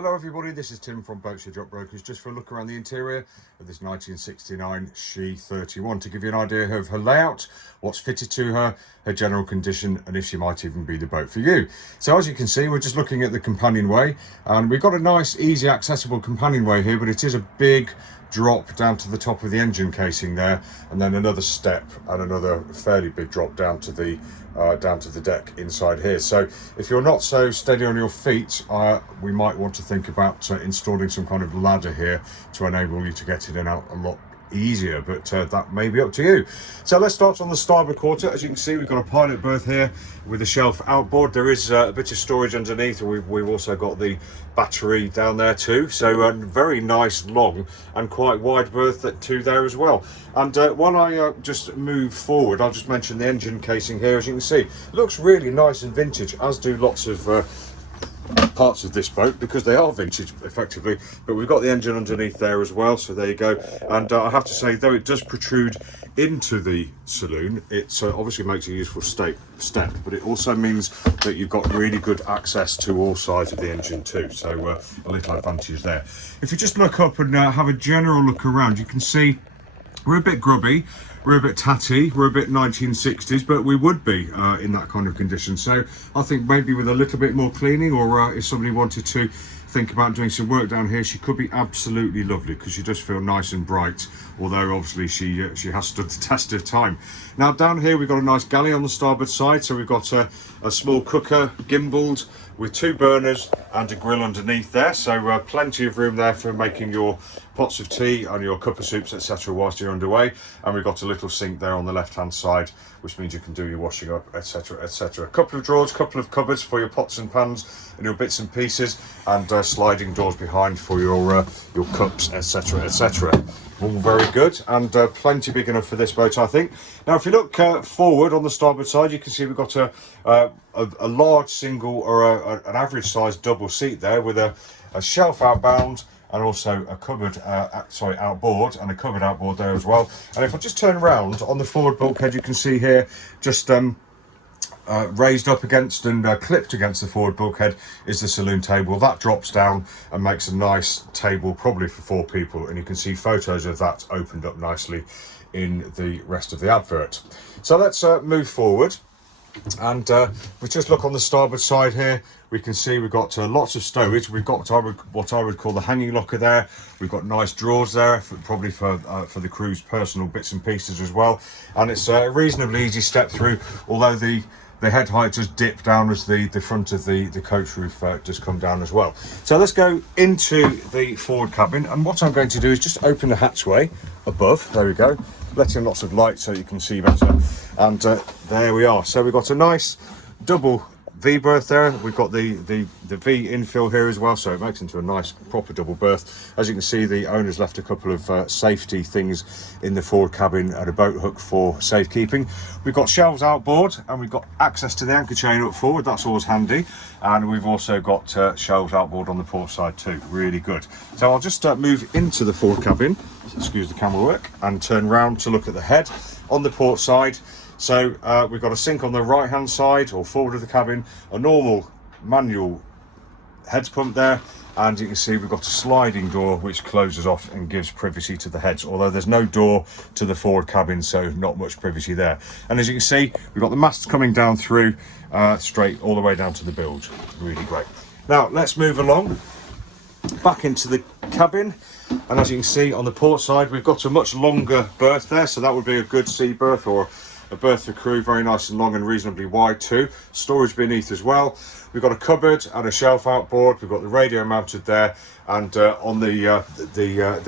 Hello everybody, this is Tim from Boatshed Yacht Brokers, just for a look around the interior of this 1969 She 31 to give you an idea of her layout, what's fitted to her, her general condition, and if she might even be the boat for you. So as you can see, we're just looking at the companionway, and we've got a nice, easy, accessible companionway here, but it is a big drop down to the top of the engine casing there, and then another step and another fairly big drop down to the deck inside here. So if you're not so steady on your feet, we might want to think about installing some kind of ladder here to enable you to get in and out a lot easier, but that may be up to you. So let's start on the starboard quarter. As you can see, we've got a pilot berth here with a shelf outboard. There is a bit of storage underneath. We've also got the battery down there too, so very nice, long and quite wide berth too there as well. And while I just move forward, I'll just mention the engine casing here. As you can see, it looks really nice and vintage, as do lots of parts of this boat, because they are vintage effectively. But we've got the engine underneath there as well, so there you go. And I have to say, though it does protrude into the saloon, it obviously makes a useful step, but it also means that you've got really good access to all sides of the engine too, so a little advantage there. If you just look up and have a general look around, you can see we're a bit grubby, we're a bit tatty, we're a bit 1960s, but we would be in that kind of condition. So I think maybe with a little bit more cleaning, or if somebody wanted to think about doing some work down here, she could be absolutely lovely, because she does feel nice and bright, although obviously she has stood the test of time. Now down here we've got a nice galley on the starboard side, so we've got a small cooker gimbaled with 2 burners and a grill underneath there, so plenty of room there for making your pots of tea and your cup of soups, etc. whilst you're underway. And we've got a little sink there on the left hand side, which means you can do your washing up, etc, etc. A couple of drawers, couple of cupboards for your pots and pans and your bits and pieces, and sliding doors behind for your cups, etc, etc. All very good, and plenty big enough for this boat, I think. Now if you look forward on the starboard side, you can see we've got a large single, or an average sized double seat there, with a shelf outbound, and also a cupboard outboard, and a cupboard outboard there as well. And if I just turn around on the forward bulkhead, you can see here just raised up against and clipped against the forward bulkhead is the saloon table. That drops down and makes a nice table, probably for 4 people, and you can see photos of that opened up nicely in the rest of the advert. So let's move forward, and we just look on the starboard side here. We can see we've got lots of stowage. We've got what I would call the hanging locker there. We've got nice drawers there, probably for the crew's personal bits and pieces as well. And it's a reasonably easy step through, although the head height does dip down as the front of the coach roof does come down as well. So let's go into the forward cabin, and what I'm going to do is just open the hatchway above. There we go, let in lots of light so you can see better. And there we are. So we've got a nice double V berth there. We've got the V infill here as well, so it makes into a nice proper double berth. As you can see, the owner's left a couple of safety things in the forward cabin and a boat hook for safekeeping. We've got shelves outboard, and we've got access to the anchor chain up forward. That's always handy. And we've also got shelves outboard on the port side too. Really good. So I'll just move into the forward cabin, excuse the camera work, and turn round to look at the head on the port side. So we've got a sink on the right hand side, or forward of the cabin, a normal manual heads pump there, and you can see we've got a sliding door which closes off and gives privacy to the heads, although there's no door to the forward cabin, so not much privacy there. And as you can see, we've got the masts coming down through straight all the way down to the bilge. Really great. Now let's move along back into the cabin. And as you can see on the port side, we've got a much longer berth there, so that would be a good sea berth, or a berth for crew, very nice and long and reasonably wide too. Storage beneath as well. We've got a cupboard and a shelf outboard. We've got the radio mounted there, and on the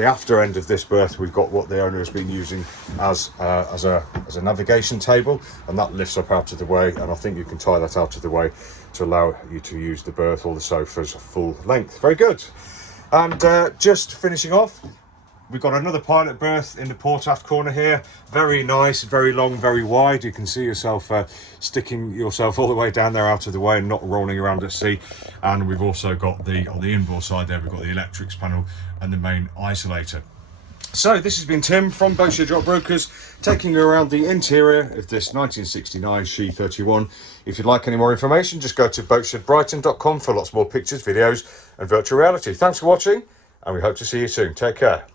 after end of this berth, we've got what the owner has been using as a navigation table, and that lifts up out of the way, and I think you can tie that out of the way to allow you to use the berth or the sofas full length. Very good. And just finishing off, we've got another pilot berth in the port aft corner here. Very nice, very long, very wide. You can see yourself sticking yourself all the way down there out of the way and not rolling around at sea. And we've also got on the inboard side there, we've got the electrics panel and the main isolator. So this has been Tim from Boatshed Yacht Brokers, taking you around the interior of this 1969 She 31. If you'd like any more information, just go to boatshedbrighton.com for lots more pictures, videos and virtual reality. Thanks for watching, and we hope to see you soon. Take care.